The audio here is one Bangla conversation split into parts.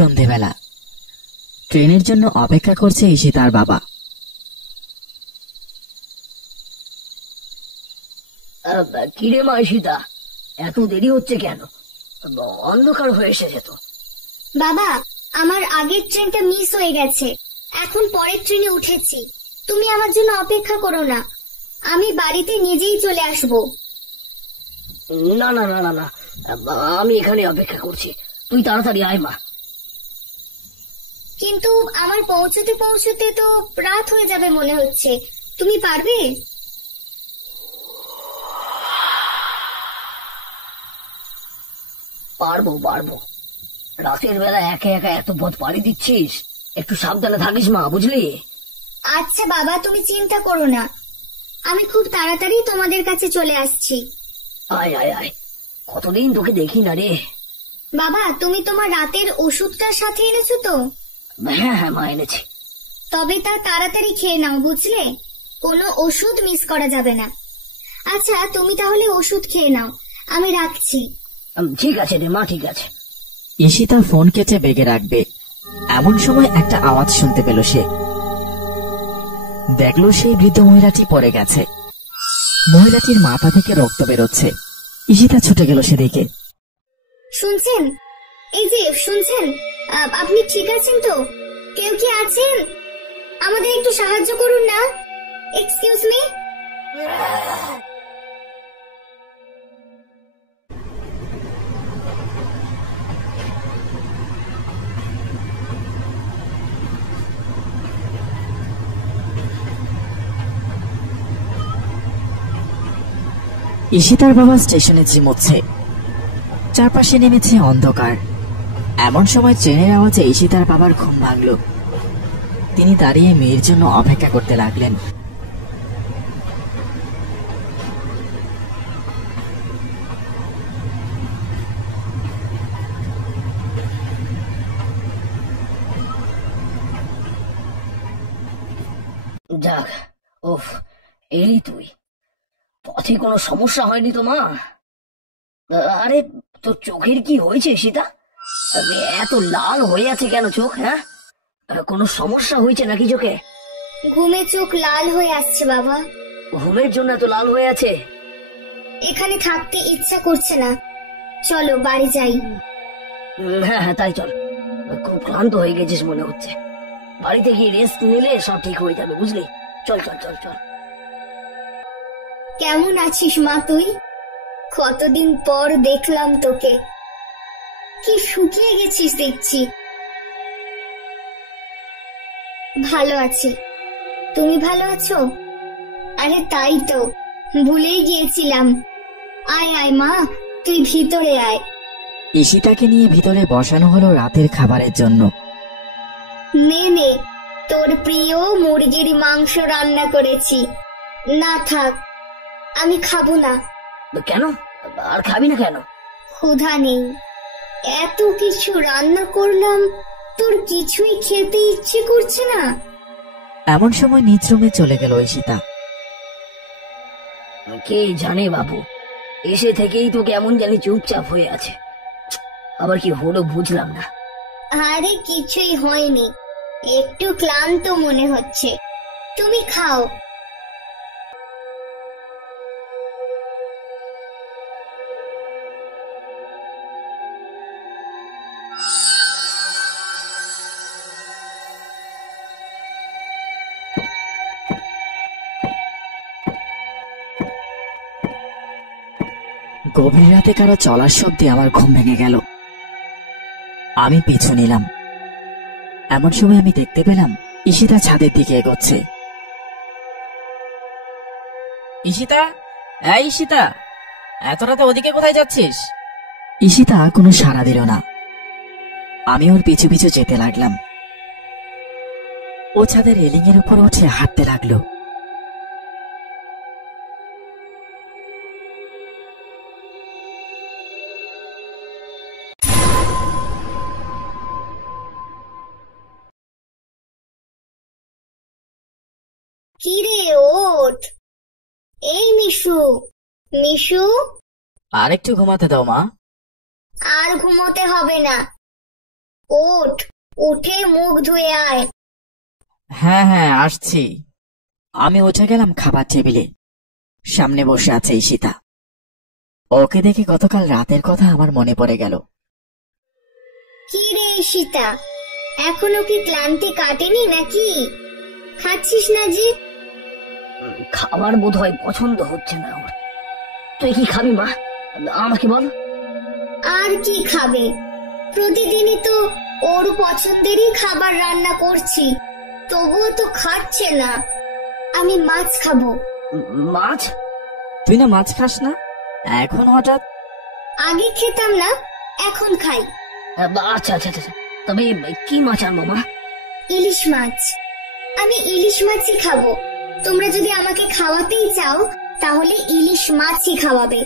সন্ধেবেলা ট্রেনের জন্য অপেক্ষা করছে ঈশিতার বাবা। কিরে মা ঈশিতা, এত দেরি হচ্ছে কেন? অন্ধকার হয়ে এসেছে তো। বাবা, আমার আগের ট্রেনটা মিস হয়ে গেছে, এখন পরের ট্রেনে উঠেছি। তুমি আমার জন্য অপেক্ষা করো না, আমি বাড়িতে নিজেই চলে আসব। না না না না না, আমি এখানে অপেক্ষা করছি, তুই তাড়াতাড়ি আয় মা। কিন্তু আমার পৌঁছতে পৌঁছতে তো রাত হয়ে যাবে মনে হচ্ছে, তুমি পারবে? পারবো পারবো, রাতের বেলা একা একা এত পথ পাড়ি দিচ্ছিস, একটু সাবধানে থাকিস মা, বুঝলি? আচ্ছা বাবা, তুমি চিন্তা করো না, আমি খুব তাড়াতাড়ি তোমাদের কাছে চলে আসছি। আয় আয় আয়, কতদিন তোকে দেখি না রে। বাবা, তুমি তোমার রাতের ওষুধটার সাথে এনেছো তো? হ্যাঁ হ্যাঁ মা, এনেছি। তবে তা তাড়াতাড়ি খেয়ে নাও, বুঝলে? কোনো ওষুধ মিস করা যাবে না। আচ্ছা, তুমি তাহলে ওষুধ খেয়ে নাও, আমি রাখছি। ঠিক আছে রে মা, ঠিক আছে। ঈশিতা ফোন কেটে বেগে রাখবে, এমন সময় একটা আওয়াজ শুনতে পেল সে। দেখলো সেই বৃদ্ধ মহিলাটি পড়ে গেছে, মহিলাটির মাথা থেকে রক্ত বেরোচ্ছে। ঈশিতা ছুটে গেল সেদিকে। শুনছেন? এই যে শুনছেন, আপনি ঠিক আছেন তো? কেউ কি আছেন? আমাদের একটু সাহায্য করুন না। Excuse me. ঈশিতার বাবা স্টেশনে ঝিমোচ্ছে, চারপাশে নেমেছে অন্ধকার। এমন সময় ট্রেনের আওয়াজে ঈশিতার বাবার ঘুম ভাঙল। তিনি দাঁড়িয়ে মেয়ের জন্য অপেক্ষা করতে লাগলেন। যাক, ওফ, এলি তুই। পথে কোনো সমস্যা হয়নি তো মা? আরে, তোর চোখের কি হয়েছে সীতা? এত লাল হয়ে আছে কেন চোখ? হ্যাঁ, কোনো সমস্যা হয়েছে নাকি চোখে? ঘুমে চোখ লাল হয়ে আসছে বাবা। ঘুমের জন্য এত লাল হয়ে আছে? এখানে থাকতে ইচ্ছা করছে না, চলো বাড়ি যাই। হ্যাঁ হ্যাঁ, তাই চল। খুব ক্লান্ত হয়ে গেছিস মনে হচ্ছে, বাড়িতে গিয়ে রেস্ট নিলে সব ঠিক হয়ে যাবে, বুঝলি? চল চল চল চল। কেমন আছিস মা তুই? কতদিন পর দেখলাম তোকে, কি শুকিয়ে গেছিস দেখছি। ভালো আছি, তুমি ভালো আছো? আরে তাই তো, ভুলেই গিয়েছিলাম। আয় আয় মা, তুই ভিতরে আয়। ঈশিতাকে নিয়ে ভিতরে বসানো হলো রাতের খাবারের জন্য। নে নে, তোর প্রিয় মুরগির মাংস রান্না করেছি। না থাক, আমি খাবো না। কেন? আর খাবি না কেন? ক্ষুধা নেই। এত কিছু রান্না করলাম, তোর কিছুই খেতে ইচ্ছে করছে না। এমন সময় নিজ রুমে চলে গেল ঈশিতা। কে জানে বাবু, এসে থেকেই তো কেমন জানি চুপচাপ হয়ে আছে, আবার কি হলো বুঝলাম না। আরে কিছুই হয়নি, একটু ক্লান্ত মনে হচ্ছে, তুমি খাও। গভীর রাতে কারো চলার শব্দে আমার ঘুম ভেঙে গেল। আমি পিছু নিলাম। এমন সময় আমি দেখতে পেলাম ঈশিতা ছাদের দিকে এগোচ্ছে। ঈশিতা, এই ঈশিতা, এত রাতে ওদিকে কোথায় যাচ্ছিস? ঈশিতা কোনো সাড়া দিল না। আমি ওর পিছু পিছু যেতে লাগলাম। ও ছাদের রেলিং এর উপর উঠে হাঁটতে লাগলো। কিরে ওঠ, এই মিশু, মিশু। আর একটু ঘুমাতে দাও মা। আর ঘুমোতে হবে না, ওঠ, উঠে মুখ ধুয়ে আয়। হ্যাঁ হ্যাঁ আসছি। আমি উঠে গেলাম খাবার টেবিলে। সামনে বসে আছে ঈশিতা। ওকে দেখে গতকাল রাতের কথা আমার মনে পড়ে গেল। কি রে ঈশিতা, এখনো কি ক্লান্তি কাটেনি নাকি? খাচ্ছিস না জি? খাবার বোধ হয় পছন্দ হচ্ছে না ওর। তুই কি খাবি মা? আমাকে বল। আর কি খাবে? প্রতিদিনই তো ওর পছন্দেরই খাবার রান্না করছি, তবুও তো খাচ্ছে না। আমি মাছ খাবো। মাছ? তুই না মাছ খাস না, এখন হঠাৎ? আগে খেতাম না, এখন খাই। আচ্ছা আচ্ছা আচ্ছা, তবে কি মাছ আনবো মা? ইলিশ মাছ। আমি ইলিশ মাছই খাবো। তোমরা যদি আমাকে খাওয়াতেই চাও তাহলে ইলিশ মাছই খাওয়াবে।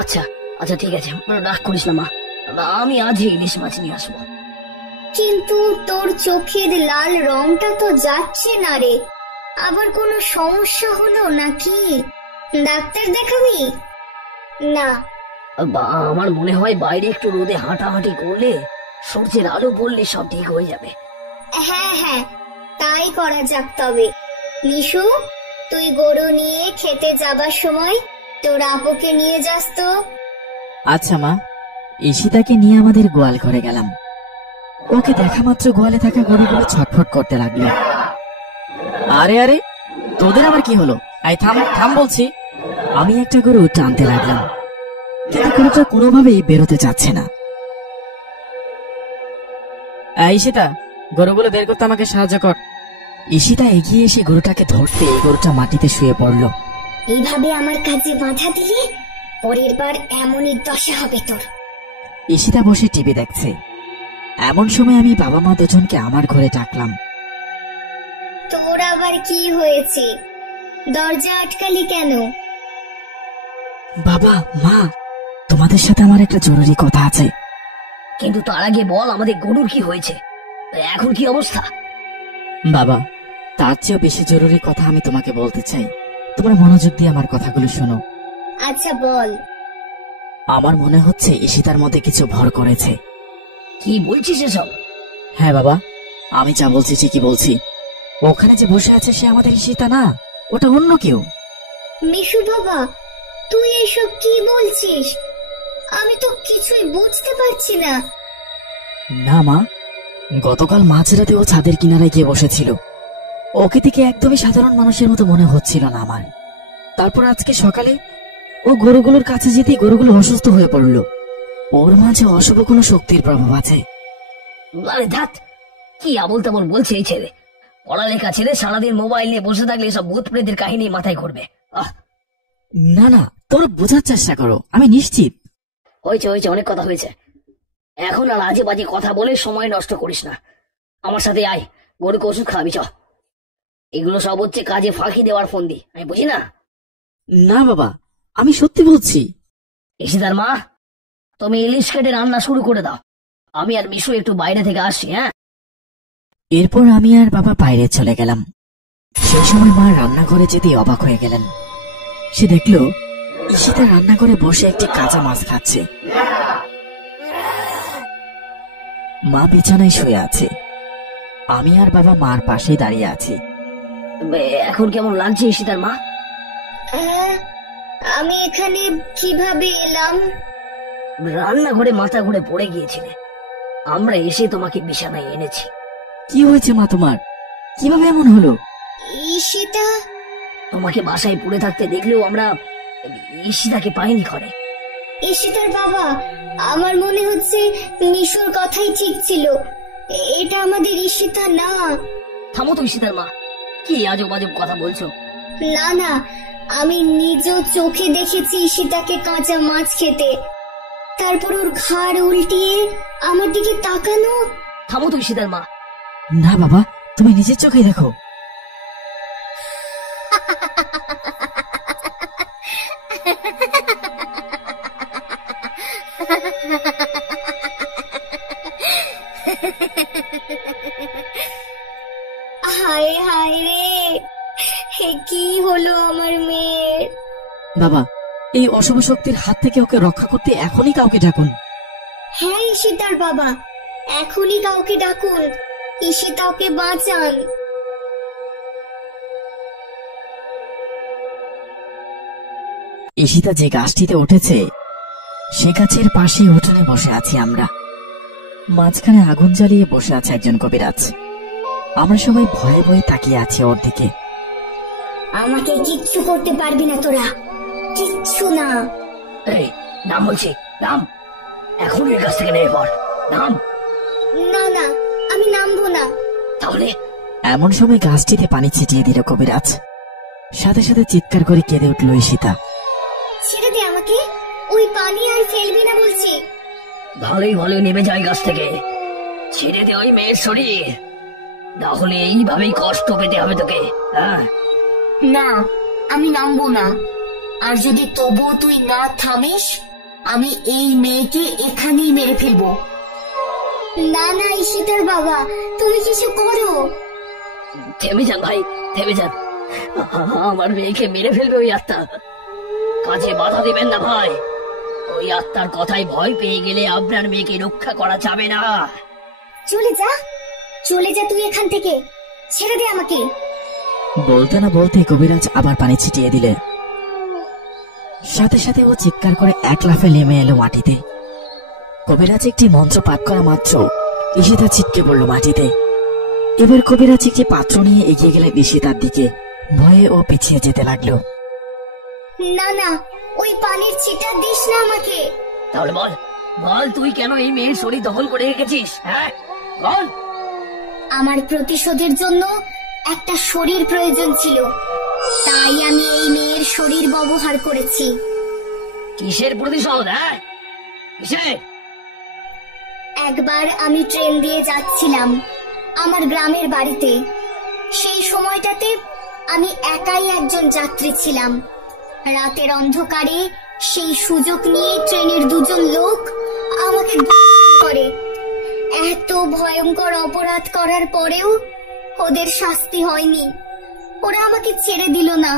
আচ্ছা আচ্ছা ঠিক আছে, রাগ করিস না মা, আমি আজই ইলিশ মাছ নিয়ে আসবো। কিন্তু তোর চোখের লাল রংটা তো যাচ্ছে না রে। আবার কোনো সমস্যা হলো নাকি? ডাক্তার দেখাবি? না, আমার মনে হয় বাইরে একটু রোদে হাঁটাহাঁটি করলে, সূর্যের আলো পড়লে সব ঠিক হয়ে যাবে। হ্যাঁ হ্যাঁ, তাই করা যাক। তবে নিশু, তুই গরু নিয়ে খেতে যাবার সময় তোর আপুকে নিয়ে যাস তো। আচ্ছা মা। ঈশিতাকে নিয়ে আমাদের গোয়াল ঘরে গেলাম। ওকে দেখা মাত্র গোয়ালে থাকা গরুগুলো ছটফট করতে লাগলো। আরে আরে, তোদের আবার কি হলো? আই থাম থাম বলছি। আমি একটা গরু টানতে লাগলাম, কিন্তু গরুটা কোনোভাবেই বেরোতে চাচ্ছে না। ঈশিতা, গরুগুলো বের করতে আমাকে সাহায্য কর। ঈশিতা এগিয়ে এসে গরুটাকে ধরতে গরুটা মাটিতে শুয়ে পড়ল। এইভাবে আমার কাজে বাধা দিলে পরের বার এমনই দশা হবে তোর। ঈশিতা বসে টিভি দেখছে। এমন সময় আমি বাবা মা দুজনকে আমার ঘরে ডাকলাম। তোর আবার কি হয়েছে? দরজা আটকালি কেন? বাবা মা, তোমাদের সাথে আমার একটা জরুরি কথা আছে। কিন্তু তার আগে বল, আমাদের গরুর কি হয়েছে, এখন কি অবস্থা? বাবা, তার চেয়েও বেশি জরুরি কথা আমি তোমাকে বলতে চাই। তোমরা মনোযোগ দিয়ে আমার কথাগুলো শোনো। আচ্ছা বল। আমার মনে হচ্ছে ঈশিতার মধ্যে কিছু ভর করেছে। কি বলছিস এসব? হ্যাঁ বাবা, আমি যা বলছি ঠিকই বলছি। ওখানে যে বসে আছে সে আমাদের ঈশিতা না, ওটা অন্য কেউ। মিশু বাবা, তুই এসব কি বলছিস? আমি তো কিছুই বুঝতে পারছি না। না মা, গতকাল মাঝরাতে ও ছাদের কিনারায় গিয়ে বসেছিল। ওকে থেকে একদমই সাধারণ মানুষের মতো মনে হচ্ছিল না আমার। তারপর আজকে সকালে ও গরুগুলোর কাছে যেতেই গরুগুলো অসুস্থ হয়ে পড়ল। ওর মাঝে অশুভ কোনো শক্তির প্রভাব আছে। আরে ধ্যাৎ, কি আবল তাবল বলছে এই ছেলে। পড়ালেখা ছেড়ে সারাদিন মোবাইল নিয়ে বসে থাকলে এসব ভূত প্রেতের কাহিনী মাথায় করবে। না না, তোর বোঝার চেষ্টা করো, আমি নিশ্চিত। হয়েছে হয়েছে, অনেক কথা হয়েছে। এখন আর আজে বাজে কথা বলে সময় নষ্ট করিস না। আমার সাথে আয়, গরুকে ওষুধ খাওয়াবি চ। এগুলো সব হচ্ছে কাজে ফাঁকি দেওয়ার ফন্দি, আমি বুঝি না। না বাবা, আমি সত্যি বলছি। ঈশিতার মা, তুমি ইলিশ কেটে রান্না শুরু করে দাও। আমি আর মিশু একটু বাইরে থেকে আসছি। হ্যাঁ। এরপর আমি আর বাবা বাইরে চলে গেলাম। সেই সময় মা রান্নাঘরে যেতে অবাক হয়ে গেলেন। সে দেখল ঈশিতা রান্নাঘরে বসে একটি কাঁচা মাছ খাচ্ছে। মা বিছানায় শুয়ে আছে, আমি আর বাবা মার পাশে দাঁড়িয়ে আছি। এখন কেমন লাগছে ঈশিতার মা? আমি এখানে কিভাবে এলাম? রান্নাঘরে মাথা ঘুরে পড়ে গিয়েছিলে, আমরা এসে তোমাকে বিছানায় এনেছি। কি হয়েছে মা তোমার? কিভাবে এমন হলো? ঈশিতা, তোমাকে বাসায় পড়ে থাকতে দেখলেও আমরা ঈশিতাকে পাইনি ঘরে। ঈশিতার বাবা, আমার মনে হচ্ছে মিশুর কথাই ঠিক ছিল। এটা আমাদের ঈশিতা না। থামো তো ঈশিতার মা, কি আজব আজব কথা বলছো? না না, আমি নিজ চোখে দেখেছি ঈশিতাকে কাঁচা মাছ খেতে, তারপর ওর ঘাড় উল্টিয়ে আমার দিকে তাকানো। থামো তো ঈশিতার মা। না বাবা, তুমি নিজের চোখে দেখো। হায় হায় রে, কি হলো আমার মেয়ের? বাবা, এই অশুভ শক্তির হাত থেকে ওকে রক্ষা করতে এখনই কাউকে ডাকুন। হ্যাঁ ঈশিতার বাবা, এখনই কাউকে ডাকুন, ঈশিতা ওকে বাঁচান। ঈশিতা যে গাছটিতে উঠেছে সে গাছের পাশে উঠোনে বসে আছি আমরা। মাঝখানে আগুন জ্বালিয়ে বসে আছে একজন কবিরাজ। আমরা সবাই ভয়ে ভয়ে তাকিয়ে আছি ওর দিকে। আমাকে কিচ্ছু করতে পারবি না তোরা, কিচ্ছু না। এই নাম বলছি, নাম, এখন এর কাছ থেকে নেমে পড়, নাম। না না, আমি নামবো না। তাহলে? এমন সময় গাছটিতে পানি ছিটিয়ে দিল কবিরাজ। সাথে সাথে চিৎকার করে কেঁদে উঠল ঈশিতা। ছেড়ে দে আমাকে, ওই পানি আর ফেলবি না বলছি। ভালোই ভালো নেমে যায় গাছ থেকে, ছেড়ে দে ওই মেয়ের শরীর, না হলে এইভাবেই কষ্ট পেতে হবে তোকে। হ্যাঁ, না, আমি নামবো না। আর যদি তবুও তুই না থামিস, আমি এই মেয়েকে এখানেই মেরে ফেলবো। না না ঈশিতার বাবা, তুমি কিছু করো। থেমে যান ভাই, থেমে যান। আমার মেয়েকে মেরে ফেলবে ওই আত্মা, কাজে বাধা দিবেন না ভাই। ওই আত্মার কথায় ভয় পেয়ে গেলে আপনার মেয়েকে রক্ষা করা যাবে না। চলে যা, চলে যা তুই এখান থেকে, ছেড়ে দে আমাকে। বলতে না বলতে কবিরাজ আবার পানি ছিটিয়ে দিলে। সাথে সাথে ও চিৎকার করে এক লাফে নেমে এলো মাটিতে। কবিরাজ একটি মন্ত্র পাঠ করা মাত্র ঈশিতা ছিটকে পড়ল মাটিতে। এবার কবিরাজ একটি পাত্র নিয়ে এগিয়ে গেলেন ঈশিতার দিকে। ভয়ে ও পিছিয়ে যেতে লাগলো। না না, ওই পানির ছিটা দিস না আমাকে। তাহলে বল, বল তুই কেন এই মেয়ের শরীর দখল করে রেখেছিস? হ্যাঁ বল। আমার প্রতিশোধের জন্য একটা শরীর প্রয়োজন ছিল, তাই আমি এই মেয়ের শরীর ব্যবহার করেছি। কিসের প্রতিশোধ? হ্যাঁ কিসের? একবার আমি ট্রেন দিয়ে যাচ্ছিলাম আমার গ্রামের বাড়িতে। সেই সময়টাতে আমি একাই একজন যাত্রী ছিলাম। রাতের অন্ধকারে সেই সুযোগ নিয়ে ট্রেনের দুজন লোক আমাকে ধর্ষণ করে। এত ভয়ঙ্কর অপরাধ করার পরেও ওদের শাস্তি হয়নি, ওরা আমাকে ছেড়ে দিল না।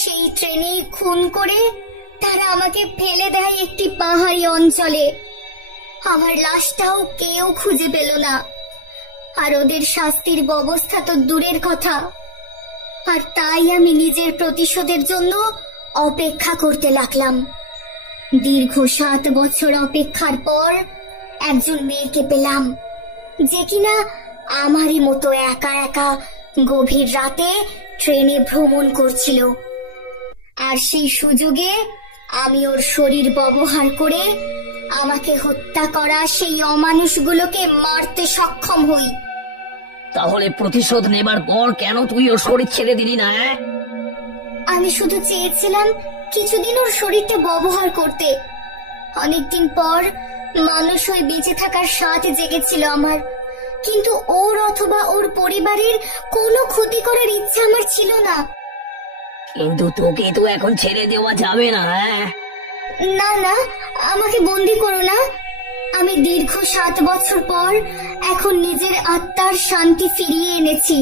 সেই ট্রেনে খুন করে তারা আমাকে ফেলে দেয় একটি পাহাড়ি অঞ্চলে। আমার লাশটাও কেউ খুঁজে পেল না। আর ওদের শাস্তির ব্যবস্থা তো দূরের কথা। আর তাই আমি নিজের প্রতিশোধের জন্য অপেক্ষা করতে লাগলাম। দীর্ঘ 7 বছর অপেক্ষার পর একজন মেয়েকে পেলাম, যে কিনা আমারই মতো একা একা গভীর রাতে ট্রেনে ভ্রমণ করছিল। আর সেই সুযোগে আমি ওর শরীর ব্যবহার করে আমাকে হত্যা করা সেই অমানুষগুলোকে মারতে সক্ষম হই। তাহলে প্রতিশোধ নেবার পর কেন তুই ওর শরীর ছেড়ে দিলি না? আমি শুধু চেয়েছিলাম কিছুদিন ওর শরীরটা ব্যবহার করতে। অনেকদিন পর মানুষ হয়ে বেঁচে থাকার স্বাদ জেগেছিল আমার, কিন্তু ওর অথবা ওর পরিবারের কোনো ক্ষতি করার ইচ্ছা আমার ছিল না। কিন্তু তোকে তো এখন ছেড়ে দেওয়া যাবে না। না না, আমাকে বন্দি করো না। আমি দীর্ঘ 7 বছর পর এখন নিজের আত্মার শান্তি ফিরিয়ে এনেছি।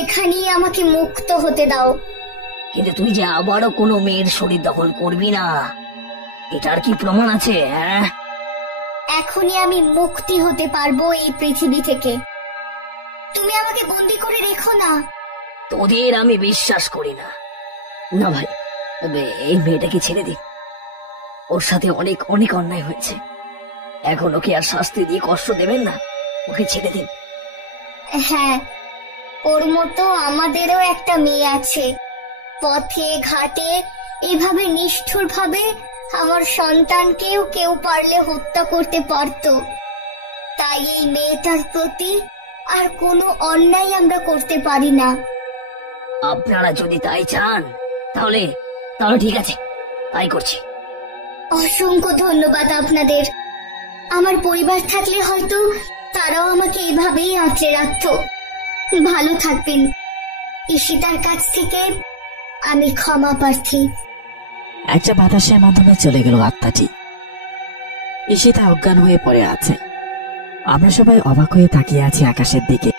এখানেই আমাকে মুক্ত হতে দাও। কিন্তু তুই যে আবারও কোনো মেয়ের শরীর দখল করবি না, এটার কি প্রমাণ আছে? এখনই আমি মুক্তি হতে পারবো এই পৃথিবী থেকে। তুমি আমাকে বন্দি করে রেখো না। তোদের আমি বিশ্বাস করি না। না ভাই, এই মেয়েটাকে ছেড়ে দিন। ওর সাথে অনেক অনেক অন্যায় হয়েছে, এখন ওকে আর শাস্তি দিয়ে কষ্ট দেবেন না, ওকে ছেড়ে দিন। হ্যাঁ, ওর মতো আমাদেরও একটা মেয়ে আছে। পথে ঘাটে এভাবে নিষ্ঠুর ভাবে আমার সন্তানকেও কেউ পারলে হত্যা করতে পারত। তাই এই মেয়েটার প্রতি আর কোনো অন্যায় আমরা করতে পারি না। আপনারা যদি তাই চান তাহলে তাহলে ঠিক আছে, তাই করছি। অসংখ্য ধন্যবাদ আপনাদের। আমার পরিবার থাকলে হয়তো তারাও আমাকে এভাবেই আঁচড়ে রাখত। ভালো থাকবেন। ঈশিতার কাছ থেকে আমি ক্ষমা প্রার্থী। একটা বাতাসের মাধ্যমে চলে গেল আত্মাটি। ঈশিতা অজ্ঞান হয়ে পড়ে আছে। আমরা সবাই অবাক হয়ে তাকিয়ে আছি আকাশের দিকে।